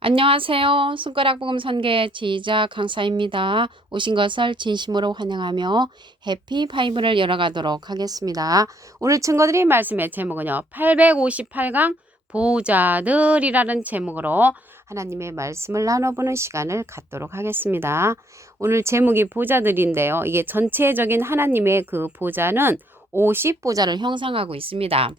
안녕하세요. 손가락 복음 선계 지휘자 강사입니다. 오신 것을 진심으로 환영하며 해피 바이블을 열어가도록 하겠습니다. 오늘 증거드린 말씀의 제목은요. 858강 보호자들이라는 제목으로 하나님의 말씀을 나눠보는 시간을 갖도록 하겠습니다. 오늘 제목이 보좌들인데요. 이게 전체적인 하나님의 그 보좌는 50보좌를 형상하고 있습니다.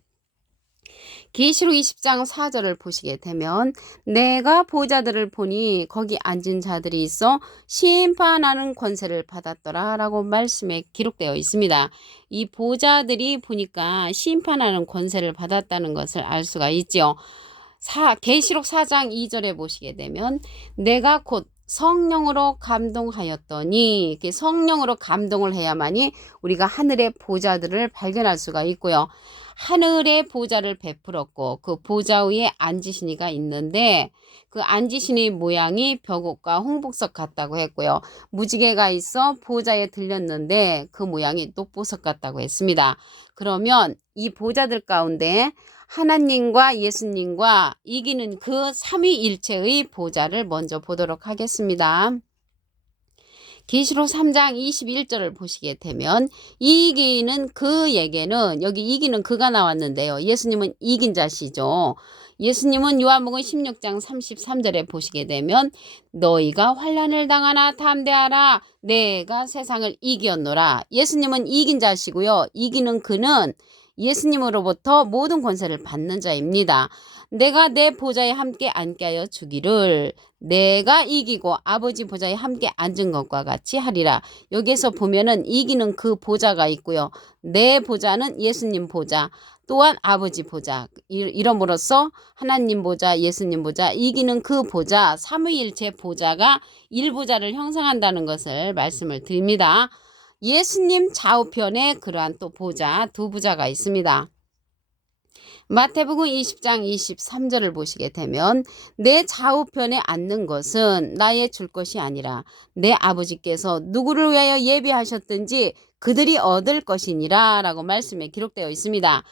계시록 20장 4절을 보시게 되면 내가 보좌들을 보니 거기 앉은 자들이 있어 심판하는 권세를 받았더라 라고 말씀에 기록되어 있습니다. 이 보좌들이 보니까 심판하는 권세를 받았다는 것을 알 수가 있죠. 계시록 4장 2절에 보시게 되면 내가 곧 성령으로 감동하였더니, 이렇게 성령으로 감동을 해야만이 우리가 하늘의 보좌들을 발견할 수가 있고요. 하늘의 보좌를 베풀었고 그 보좌 위에 앉으시니가 있는데 그 앉으시니 모양이 벽옥과 홍복석 같다고 했고요. 무지개가 있어 보좌에 들렸는데 그 모양이 녹보석 같다고 했습니다. 그러면 이 보좌들 가운데 하나님과 예수님과 이기는 그 삼위일체의 보좌를 먼저 보도록 하겠습니다. 계시록 3장 21절을 보시게 되면 이기는 그에게는, 여기 이기는 그가 나왔는데요. 예수님은 이긴 자시죠. 예수님은 요한복음 16장 33절에 보시게 되면 너희가 환난을 당하나 담대하라 내가 세상을 이겼노라. 예수님은 이긴 자시고요. 이기는 그는 예수님으로부터 모든 권세를 받는 자입니다. 내가 내 보좌에 함께 앉게 하여 주기를 내가 이기고 아버지 보좌에 함께 앉은 것과 같이 하리라. 여기에서 보면은 이기는 그 보좌가 있고요. 내 보좌는 예수님 보좌, 또한 아버지 보좌, 이름으로써 하나님 보좌, 예수님 보좌, 이기는 그 보좌, 삼위일체 보좌가 일보좌를 형성한다는 것을 말씀을 드립니다. 예수님 좌우편에 그러한 또 보좌, 두 보좌가 있습니다. 마태복음 20장 23절을 보시게 되면 내 좌우편에 앉는 것은 나의 줄 것이 아니라 내 아버지께서 누구를 위하여 예비하셨든지 그들이 얻을 것이니라 라고 말씀에 기록되어 있습니다.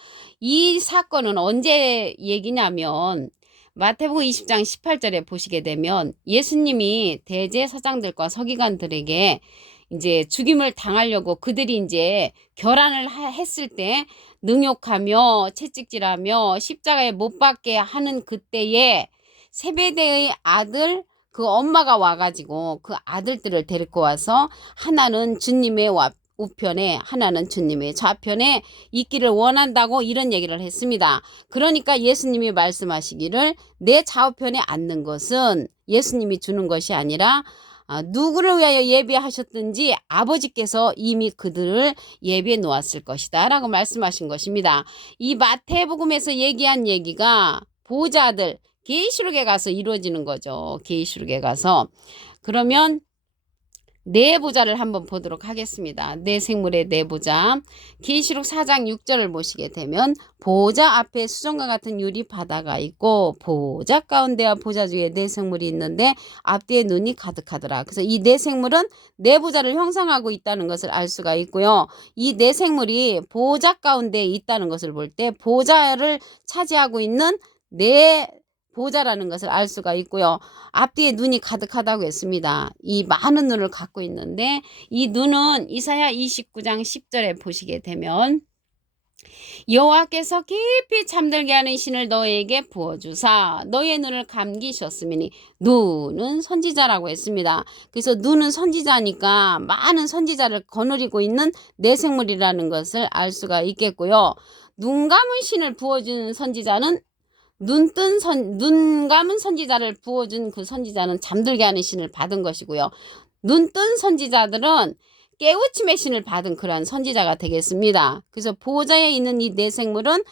이 사건은 언제 얘기냐면 마태복음 20장 18절에 보시게 되면 예수님이 대제사장들과 서기관들에게 이제 죽임을 당하려고 그들이 이제 결안을 했을 때 능욕하며 채찍질하며 십자가에 못 박게 하는 그때에 세베대의 아들 그 엄마가 와가지고 그 아들들을 데리고 와서 하나는 주님의 우편에 하나는 주님의 좌편에 있기를 원한다고 이런 얘기를 했습니다. 그러니까 예수님이 말씀하시기를 내 좌우편에 앉는 것은 예수님이 주는 것이 아니라 누구를 위하여 예비하셨든지 아버지께서 이미 그들을 예비해 놓았을 것이다 라고 말씀하신 것입니다. 이 마태복음에서 얘기한 얘기가 보좌들 계시록에 가서 이루어지는 거죠. 계시록에 가서. 그러면 네 보좌를 한번 보도록 하겠습니다. 네 생물의 네 보좌. 계시록 4장 6절을 보시게 되면 보좌 앞에 수정과 같은 유리 바다가 있고 보좌 가운데와 보좌 위에 네 생물이 있는데 앞뒤에 눈이 가득하더라. 그래서 이 네 생물은 네 보좌를 형성하고 있다는 것을 알 수가 있고요. 이 네 생물이 보좌 가운데 있다는 것을 볼 때 보좌를 차지하고 있는 네 보좌라는 것을 알 수가 있고요. 앞뒤에 눈이 가득하다고 했습니다. 이 많은 눈을 갖고 있는데 이 눈은 이사야 29장 10절에 보시게 되면 여호와께서 깊이 잠들게 하는 신을 너에게 부어주사 너의 눈을 감기셨으니 눈은 선지자라고 했습니다. 그래서 눈은 선지자니까 많은 선지자를 거느리고 있는 내생물이라는 것을 알 수가 있겠고요. 눈 감은 신을 부어주는 선지자는 눈 감은 선지자를 부어준 그 선지자는 잠들게 하는 신을 받은 것이고요. 눈 뜬 선지자들은 깨우침의 신을 받은 그러한 선지자가 되겠습니다. 그래서 보좌에 있는 이 네 생물은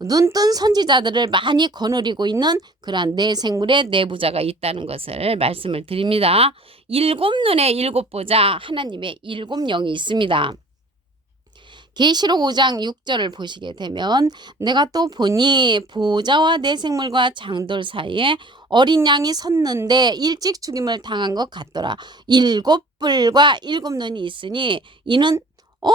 눈 뜬 선지자들을 많이 거느리고 있는 그러한 네 생물의 내부자가 있다는 것을 말씀을 드립니다. 일곱 눈에 일곱 보좌, 하나님의 일곱 영이 있습니다. 계시록 5장 6절을 보시게 되면 내가 또 보니 보좌와 네 생물과 장돌 사이에 어린 양이 섰는데 일찍 죽임을 당한 것 같더라. 일곱 뿔과 일곱 눈이 있으니 이는 온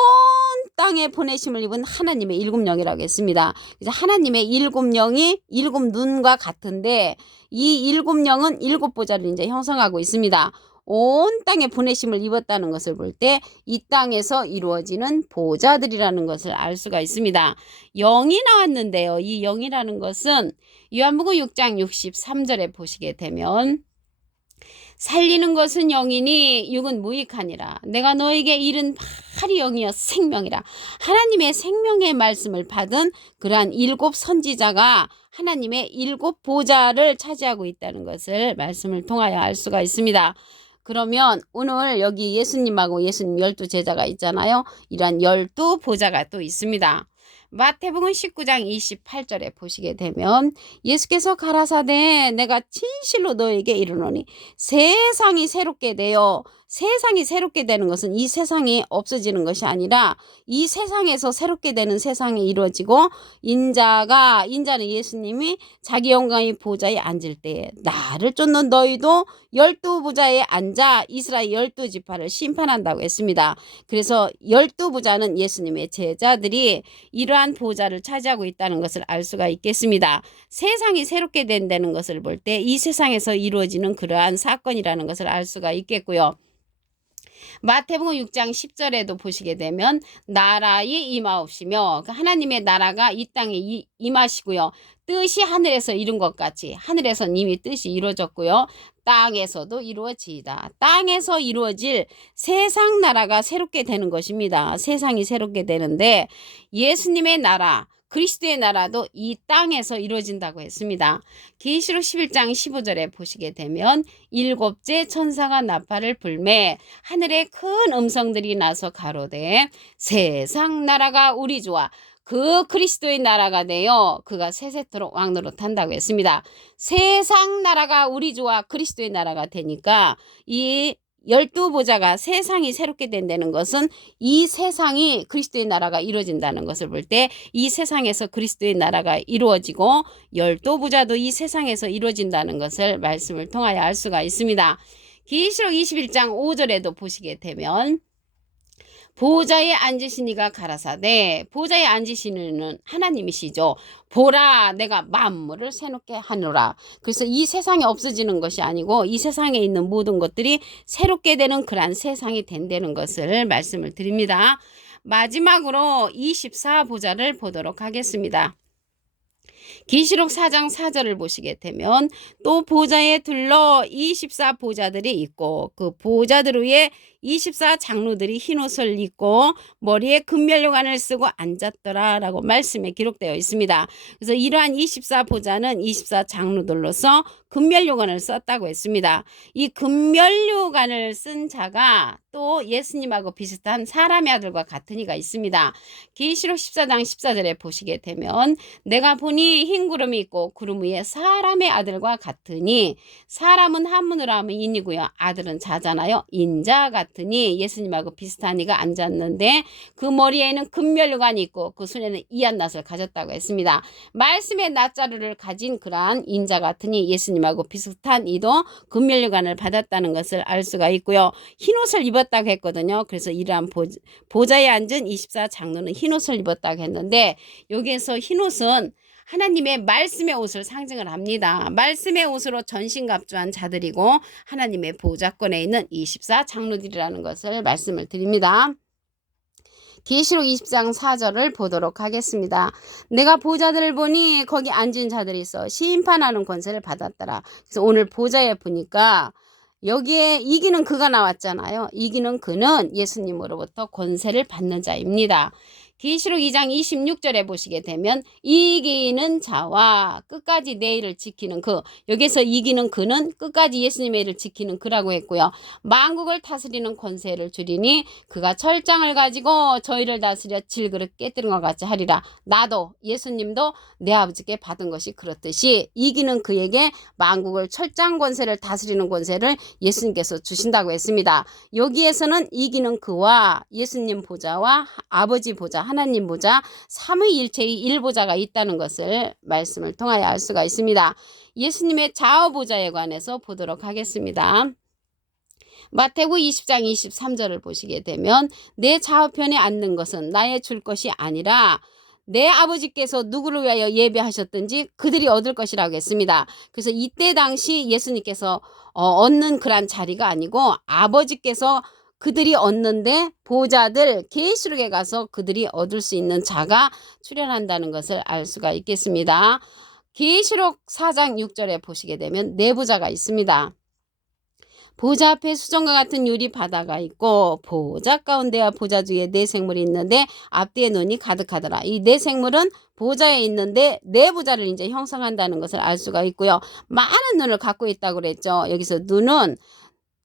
땅에 보내심을 입은 하나님의 일곱 영이라고 했습니다. 그래서 하나님의 일곱 영이 일곱 눈과 같은데 이 일곱 영은 일곱 보좌를 이제 형성하고 있습니다. 온 땅에 보내심을 입었다는 것을 볼 때 이 땅에서 이루어지는 보좌들이라는 것을 알 수가 있습니다. 영이 나왔는데요. 이 영이라는 것은 요한복음 6장 63절에 보시게 되면 살리는 것은 영이니 육은 무익하니라. 내가 너에게 이른 팔이 영이여 생명이라. 하나님의 생명의 말씀을 받은 그러한 일곱 선지자가 하나님의 일곱 보좌를 차지하고 있다는 것을 말씀을 통하여 알 수가 있습니다. 그러면 오늘 여기 예수님하고 예수님 12제자가 있잖아요. 이러한 12보좌가 또 있습니다. 마태복음 19장 28절에 보시게 되면 예수께서 가라사대 내가 진실로 너에게 이르노니 세상이 새롭게 되어 세상이 새롭게 되는 것은 이 세상이 없어지는 것이 아니라 이 세상에서 새롭게 되는 세상이 이루어지고 인자는 예수님이 자기 영광의 보좌에 앉을 때에 나를 쫓는 너희도 12보좌에 앉아 이스라엘 12지파를 심판한다고 했습니다. 그래서 12보좌는 예수님의 제자들이 이러한 보좌를 차지하고 있다는 것을 알 수가 있겠습니다. 세상이 새롭게 된다는 것을 볼 때 이 세상에서 이루어지는 그러한 사건이라는 것을 알 수가 있겠고요. 마태복음 6장 10절에도 보시게 되면 나라의 임하옵시며 하나님의 나라가 이 땅에 임하시고요. 뜻이 하늘에서 이룬 것 같이 하늘에선 이미 뜻이 이루어졌고요. 땅에서도 이루어지이다. 땅에서 이루어질 세상 나라가 새롭게 되는 것입니다. 세상이 새롭게 되는데 예수님의 나라 그리스도의 나라도 이 땅에서 이루어진다고 했습니다. 계시록 11장 15절에 보시게 되면 일곱째 천사가 나팔을 불매 하늘에 큰 음성들이 나서 가로되 세상 나라가 우리 주와 그 그리스도의 나라가 되어 그가 세세토록 왕노릇 한다고 했습니다. 세상 나라가 우리 주와 그리스도의 나라가 되니까 이 12보좌가 세상이 새롭게 된다는 것은 이 세상이 그리스도의 나라가 이루어진다는 것을 볼 때 이 세상에서 그리스도의 나라가 이루어지고 12보좌도 이 세상에서 이루어진다는 것을 말씀을 통하여 알 수가 있습니다. 계시록 21장 5절에도 보시게 되면 보좌에 앉으신 이가 가라사대 보좌에 앉으신 이는 하나님이시죠. 보라 내가 만물을 새롭게 하노라. 그래서 이 세상이 없어지는 것이 아니고 이 세상에 있는 모든 것들이 새롭게 되는 그러한 세상이 된다는 것을 말씀을 드립니다. 마지막으로 24보좌를 보도록 하겠습니다. 계시록 4장 4절을 보시게 되면 또 보좌에 둘러 24보좌들이 있고 그 보좌들 위에 24장로들이 흰옷을 입고 머리에 금면류관을 쓰고 앉았더라 라고 말씀에 기록되어 있습니다. 그래서 이러한 24보좌는 24장로들로서 금면류관을 썼다고 했습니다. 이 금면류관을 쓴 자가 또 예수님하고 비슷한 사람의 아들과 같은 이가 있습니다. 계시록 14장 14절에 보시게 되면 내가 보니 흰 구름이 있고 구름 위에 사람의 아들과 같으니 사람은 한문으로 하면 인이고요. 아들은 자잖아요. 인자 같으니 예수님하고 비슷한 이가 앉았는데 그 머리에는 금면류관이 있고 그 손에는 이한낫을 가졌다고 했습니다. 말씀의 낫자루를 가진 그러한 인자 같으니 예수님하고 비슷한 이도 금면류관을 받았다는 것을 알 수가 있고요. 흰옷을 입었다고 했거든요. 그래서 이러한 보좌에 앉은 24장로는 흰옷을 입었다고 했는데 여기에서 흰옷은 하나님의 말씀의 옷을 상징을 합니다. 말씀의 옷으로 전신갑주한 자들이고 하나님의 보좌권에 있는 24장로들이라는 것을 말씀을 드립니다. 계시록 20장 4절을 보도록 하겠습니다. 내가 보좌들을 보니 거기 앉은 자들이 있어 심판하는 권세를 받았더라. 그래서 오늘 보좌에 보니까 여기에 이기는 그가 나왔잖아요. 이기는 그는 예수님으로부터 권세를 받는 자입니다. 계시록 2장 26절에 보시게 되면 이기는 자와 끝까지 내 일을 지키는 그 여기서 이기는 그는 끝까지 예수님의 일을 지키는 그라고 했고요. 만국을 다스리는 권세를 주리니 그가 철장을 가지고 저희를 다스려 질그릇 깨뜨린 것 같이 하리라. 나도 예수님도 내 아버지께 받은 것이 그렇듯이 이기는 그에게 만국을 철장 권세를 다스리는 권세를 예수님께서 주신다고 했습니다. 여기에서는 이기는 그와 예수님 보좌와 아버지 보좌 하나님 보좌 삼위일체의 일보좌가 있다는 것을 말씀을 통하여 알 수가 있습니다. 예수님의 좌우 보좌에 관해서 보도록 하겠습니다. 마태복음 20장 23절을 보시게 되면 내 좌우편에 앉는 것은 나의 줄 것이 아니라 내 아버지께서 누구를 위하여 예배하셨든지 그들이 얻을 것이라고 했습니다. 그래서 이때 당시 예수님께서 얻는 그런 자리가 아니고 아버지께서 그들이 얻는데 보좌들 계시록에 가서 그들이 얻을 수 있는 자가 출현한다는 것을 알 수가 있겠습니다. 계시록 4장 6절에 보시게 되면 내부자가 있습니다. 보좌 앞에 수정과 같은 유리 바다가 있고 보좌 가운데와 보좌 주위에 네 생물이 있는데 앞뒤에 눈이 가득하더라. 이 네 생물은 보좌에 있는데 내부자를 이제 형성한다는 것을 알 수가 있고요. 많은 눈을 갖고 있다고 그랬죠. 여기서 눈은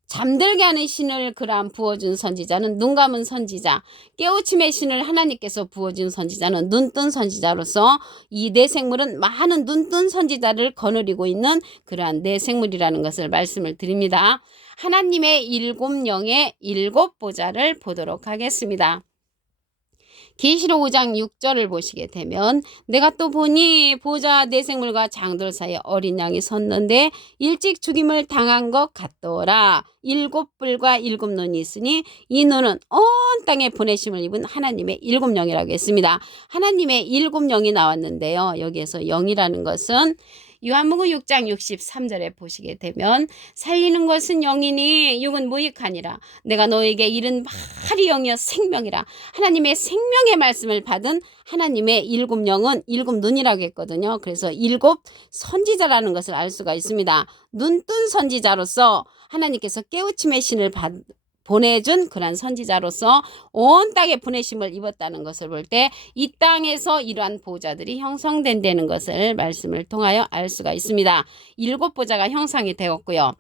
잠들게 하는 신을 그람 부어준 선지자는 눈 감은 선지자, 깨우침의 신을 하나님께서 부어준 선지자는 눈뜬 선지자로서 이 네 생물은 많은 눈뜬 선지자를 거느리고 있는 그러한 네 생물이라는 것을 말씀을 드립니다. 하나님의 일곱 영의 일곱 보좌를 보도록 하겠습니다. 계시록 5장 6절을 보시게 되면 내가 또 보니 보좌 네 생물과 장돌 사이에 어린 양이 섰는데 일찍 죽임을 당한 것 같더라. 일곱 뿔과 일곱 눈이 있으니 이 눈은 온 땅에 보내심을 입은 하나님의 일곱 영이라고 했습니다. 하나님의 일곱 영이 나왔는데요. 여기에서 영이라는 것은 요한복음 6장 63절에 보시게 되면 살리는 것은 영이니 육은 무익하니라. 내가 너에게 이른 말이 영이여 생명이라. 하나님의 생명의 말씀을 받은 하나님의 일곱 영은 일곱 눈이라고 했거든요. 그래서 일곱 선지자라는 것을 알 수가 있습니다. 눈뜬 선지자로서 하나님께서 깨우침의 신을 보내준 그런 선지자로서 온 땅에 보내심을 입었다는 것을 볼 때 이 땅에서 이러한 보좌들이 형성된다는 것을 말씀을 통하여 알 수가 있습니다. 일곱 보좌가 형성이 되었고요.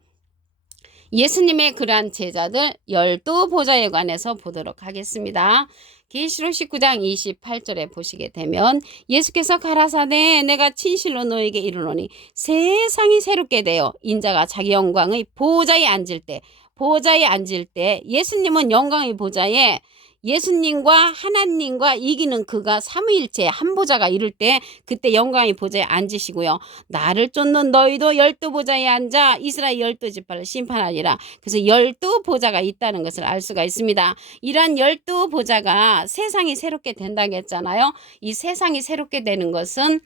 예수님의 그러한 제자들 12보좌에 관해서 보도록 하겠습니다. 계시록 19장 28절에 보시게 되면 예수께서 가라사대 내가 진실로 너에게 이르노니 세상이 새롭게 되어 인자가 자기 영광의 보좌에 앉을 때 예수님은 영광의 보좌에 예수님과 하나님과 이기는 그가 삼위일체 한 보좌가 이룰 때 그때 영광의 보좌에 앉으시고요. 나를 쫓는 너희도 12보좌에 앉아 이스라엘 12지파를 심판하리라. 그래서 12보좌가 있다는 것을 알 수가 있습니다. 이러한 12보좌가 세상이 새롭게 된다고 했잖아요. 이 세상이 새롭게 되는 것은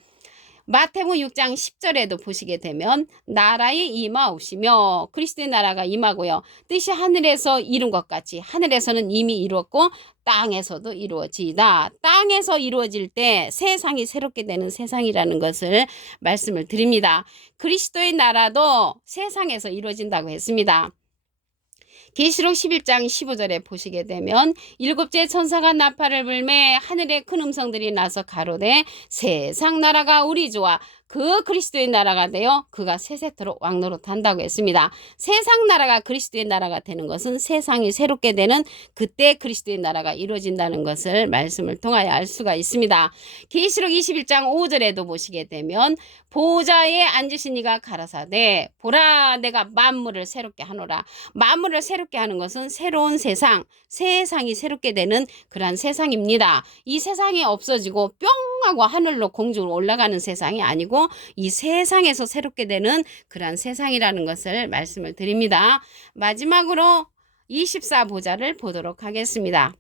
마태복음 6장 10절에도 보시게 되면 나라의 임하옵시며 그리스도의 나라가 임하고요. 뜻이 하늘에서 이룬 것 같이 하늘에서는 이미 이루었고 땅에서도 이루어지이다. 땅에서 이루어질 때 세상이 새롭게 되는 세상이라는 것을 말씀을 드립니다. 그리스도의 나라도 세상에서 이루어진다고 했습니다. 계시록 11장 15절에 보시게 되면 일곱째 천사가 나팔을 불매 하늘에 큰 음성들이 나서 가로되 세상 나라가 우리 주와 그 그리스도의 나라가 되어 그가 세세토록 왕노릇한다고 했습니다. 세상 나라가 그리스도의 나라가 되는 것은 세상이 새롭게 되는 그때 그리스도의 나라가 이루어진다는 것을 말씀을 통하여 알 수가 있습니다. 계시록 21장 5절에도 보시게 되면 보좌에 앉으신 이가 가라사대 보라 내가 만물을 새롭게 하노라. 만물을 새롭게 하는 것은 새로운 세상이 새롭게 되는 그러한 세상입니다. 이 세상이 없어지고 뿅 하고 하늘로 공중으로 올라가는 세상이 아니고 이 세상에서 새롭게 되는 그러한 세상이라는 것을 말씀을 드립니다. 마지막으로 24보좌를 보도록 하겠습니다.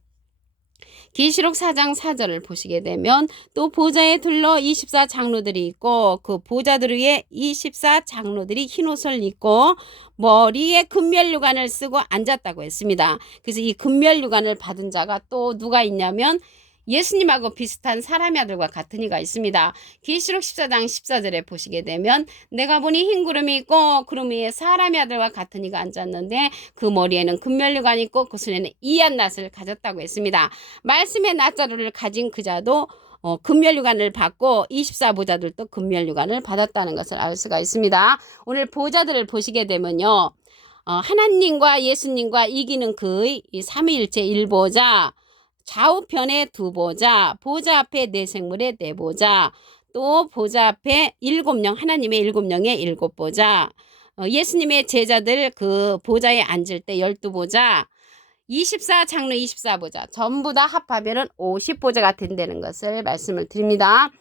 계시록 4장 4절을 보시게 되면 또 보좌에 둘러 24장로들이 있고 그 보좌들 위에 24장로들이 흰옷을 입고 머리에 금멸류관을 쓰고 앉았다고 했습니다. 그래서 이 금멸류관을 받은 자가 또 누가 있냐면 예수님하고 비슷한 사람의 아들과 같은 이가 있습니다. 계시록 14장 14절에 보시게 되면 내가 보니 흰 구름이 있고 구름 위에 사람의 아들과 같은 이가 앉았는데 그 머리에는 금멸류관이 있고 그 손에는 이한 낫을 가졌다고 했습니다. 말씀의 낫자루를 가진 그 자도 금멸류관을 받고 24보좌들도 금멸류관을 받았다는 것을 알 수가 있습니다. 오늘 보좌들을 보시게 되면요. 하나님과 예수님과 이기는 그의 삼위일체 1보좌 좌우편에 2보좌, 보좌 앞에 네 생물의 4보좌, 또 보좌 앞에 7영, 하나님의 7영의 7보좌, 예수님의 제자들 그 보좌에 앉을 때 12보좌, 24장로 24보좌, 전부 다 합하면 50보좌가 된다는 것을 말씀을 드립니다.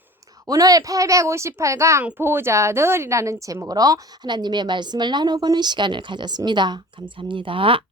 오늘 858강 보좌들이라는 제목으로 하나님의 말씀을 나눠보는 시간을 가졌습니다. 감사합니다.